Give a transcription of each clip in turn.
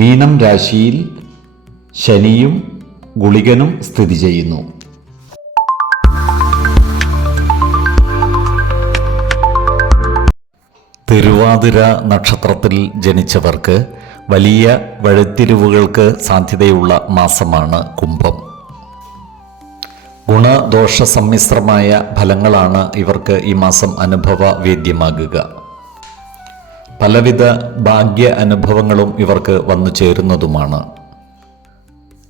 മീനം രാശിയിൽ ശനിയും ഗുളികനും സ്ഥിതി ചെയ്യുന്നു. തിരുവാതിര നക്ഷത്രത്തിൽ ജനിച്ചവർക്ക് വലിയ വഴിത്തിരിവുകൾക്ക് സാധ്യതയുള്ള മാസമാണ് കുംഭം. ഗുണദോഷ സമ്മിശ്രമായ ഫലങ്ങളാണ് ഇവർക്ക് ഈ മാസം അനുഭവ വേദ്യമാകുക പലവിധ ഭാഗ്യ അനുഭവങ്ങളും ഇവർക്ക് വന്നു ചേരുന്നതുമാണ്.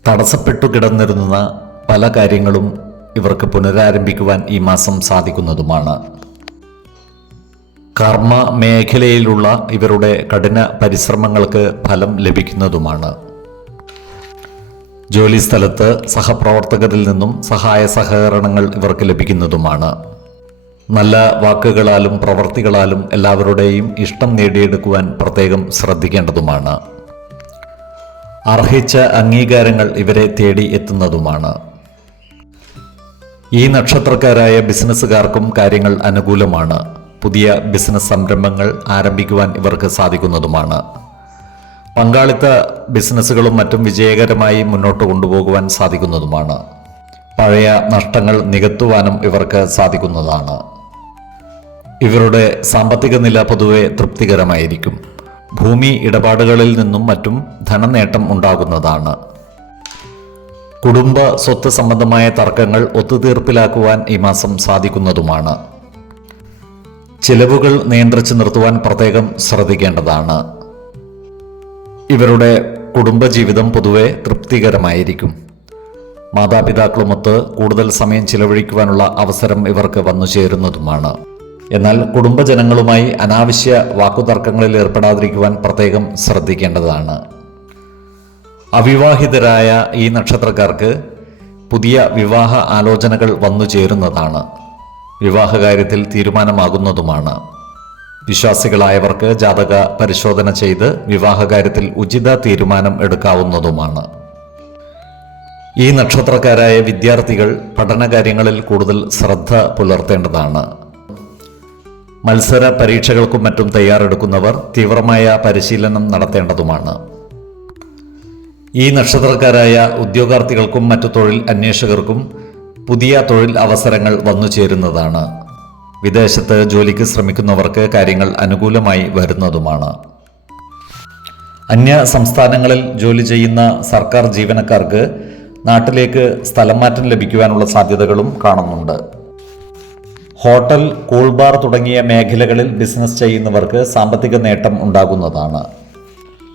തടസ്സപ്പെട്ടു കിടന്നിരുന്ന പല കാര്യങ്ങളും ഇവർക്ക് പുനരാരംഭിക്കുവാൻ ഈ മാസം സാധിക്കുന്നതുമാണ്. കർമ്മ മേഖലയിലുള്ള ഇവരുടെ കഠിന പരിശ്രമങ്ങൾക്ക് ഫലം ലഭിക്കുന്നതുമാണ്. ജോലിസ്ഥലത്ത് സഹപ്രവർത്തകരിൽ നിന്നും സഹായ സഹകരണങ്ങൾ ഇവർക്ക് ലഭിക്കുന്നതുമാണ്. നല്ല വാക്കുകളാലും പ്രവർത്തികളാലും എല്ലാവരുടെയും ഇഷ്ടം നേടിയെടുക്കുവാൻ പ്രത്യേകം ശ്രദ്ധിക്കേണ്ടതുമാണ്. അർഹിച്ച അംഗീകാരങ്ങൾ ഇവരെ തേടി എത്തുന്നതുമാണ്. ഈ നക്ഷത്രക്കാരായ ബിസിനസ്സുകാർക്കും കാര്യങ്ങൾ അനുകൂലമാണ്. പുതിയ ബിസിനസ് സംരംഭങ്ങൾ ആരംഭിക്കുവാൻ ഇവർക്ക് സാധിക്കുന്നതുമാണ്. പങ്കാളിത്ത ബിസിനസ്സുകളും മറ്റും വിജയകരമായി മുന്നോട്ട് കൊണ്ടുപോകുവാൻ സാധിക്കുന്നതുമാണ്. പഴയ നഷ്ടങ്ങൾ നികത്തുവാനും ഇവർക്ക് സാധിക്കുന്നതാണ്. ഇവരുടെ സാമ്പത്തിക നില പൊതുവെ തൃപ്തികരമായിരിക്കും. ഭൂമി ഇടപാടുകളിൽ നിന്നും മറ്റും ധനനേട്ടം ഉണ്ടാകുന്നതാണ്. കുടുംബ സ്വത്ത് സംബന്ധമായ തർക്കങ്ങൾ ഒത്തുതീർപ്പിലാക്കുവാൻ ഈ മാസം സാധിക്കുന്നതുമാണ്. ചിലവുകൾ നിയന്ത്രിച്ചു നിർത്തുവാൻ പ്രത്യേകം ശ്രദ്ധിക്കേണ്ടതാണ്. ഇവരുടെ കുടുംബജീവിതം പൊതുവെ തൃപ്തികരമായിരിക്കും. മാതാപിതാക്കളുമൊത്ത് കൂടുതൽ സമയം ചിലവഴിക്കുവാനുള്ള അവസരം ഇവർക്ക് വന്നു ചേരുന്നതുമാണ് എന്നാൽ കുടുംബജനങ്ങളുമായി അനാവശ്യ വാക്കുതർക്കങ്ങളിൽ ഏർപ്പെടാതിരിക്കുവാൻ പ്രത്യേകം ശ്രദ്ധിക്കേണ്ടതാണ്. അവിവാഹിതരായ ഈ നക്ഷത്രക്കാർക്ക് പുതിയ വിവാഹ ആലോചനകൾ വന്നു ചേരുന്നതാണ്. വിവാഹകാര്യത്തിൽ തീരുമാനമാകുന്നതുമാണ്. വിശ്വാസികളായവർക്ക് ജാതക പരിശോധന ചെയ്ത് വിവാഹകാര്യത്തിൽ ഉചിത തീരുമാനം എടുക്കാവുന്നതുമാണ്. ഈ നക്ഷത്രക്കാരായ വിദ്യാർത്ഥികൾ പഠനകാര്യങ്ങളിൽ കൂടുതൽ ശ്രദ്ധ പുലർത്തേണ്ടതാണ്. മത്സര പരീക്ഷകൾക്കും മറ്റും തയ്യാറെടുക്കുന്നവർ തീവ്രമായ പരിശീലനം നടത്തേണ്ടതുമാണ്. ഈ നക്ഷത്രക്കാരായ ഉദ്യോഗാർത്ഥികൾക്കും മറ്റു തൊഴിൽ അന്വേഷകർക്കും പുതിയ തൊഴിൽ അവസരങ്ങൾ വന്നു ചേരുന്നതാണ്. വിദേശത്ത് ജോലിക്ക് ശ്രമിക്കുന്നവർക്ക് കാര്യങ്ങൾ അനുകൂലമായി വരുന്നതുമാണ്. അന്യ സംസ്ഥാനങ്ങളിൽ ജോലി ചെയ്യുന്ന സർക്കാർ ജീവനക്കാർക്ക് നാട്ടിലേക്ക് സ്ഥലം മാറ്റം ലഭിക്കുവാനുള്ള സാധ്യതകളും കാണുന്നുണ്ട്. ഹോട്ടൽ കൂൾബാർ തുടങ്ങിയ മേഖലകളിൽ ബിസിനസ് ചെയ്യുന്നവർക്ക് സാമ്പത്തിക നേട്ടം ഉണ്ടാകുന്നതാണ്.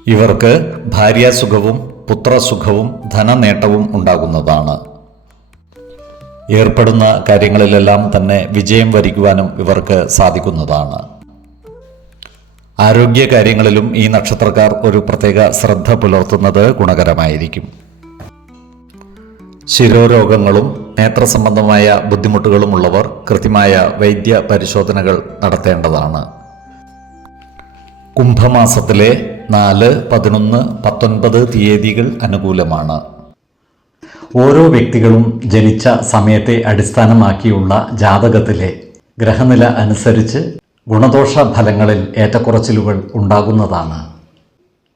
ഇവർക്ക് ഭാര്യാസുഖവും പുത്രസുഖവും ധനനേട്ടവും ഉണ്ടാകുന്നതാണ്. ഏർപ്പെടുന്ന കാര്യങ്ങളിലെല്ലാം തന്നെ വിജയം വരിക്കുവാനും ഇവർക്ക് സാധിക്കുന്നതാണ്. ആരോഗ്യ കാര്യങ്ങളിലും ഈ നക്ഷത്രക്കാർ ഒരു പ്രത്യേക ശ്രദ്ധ പുലർത്തുന്നത് ഗുണകരമായിരിക്കും. ശിരോരോഗങ്ങളും നേത്ര സംബന്ധമായ ബുദ്ധിമുട്ടുകളുമുള്ളവർ കൃത്യമായ വൈദ്യ പരിശോധനകൾ നടത്തേണ്ടതാണ്. കുംഭമാസത്തിലെ നാല് പതിനൊന്ന് പത്തൊൻപത് തീയതികൾ അനുകൂലമാണ്. ഓരോ വ്യക്തികളും ജനിച്ച സമയത്തെ അടിസ്ഥാനമാക്കിയുള്ള ജാതകത്തിലെ ഗ്രഹനില അനുസരിച്ച് ഗുണദോഷ ഫലങ്ങളിൽ ഏറ്റക്കുറച്ചിലുകൾ ഉണ്ടാകുന്നതാണ്.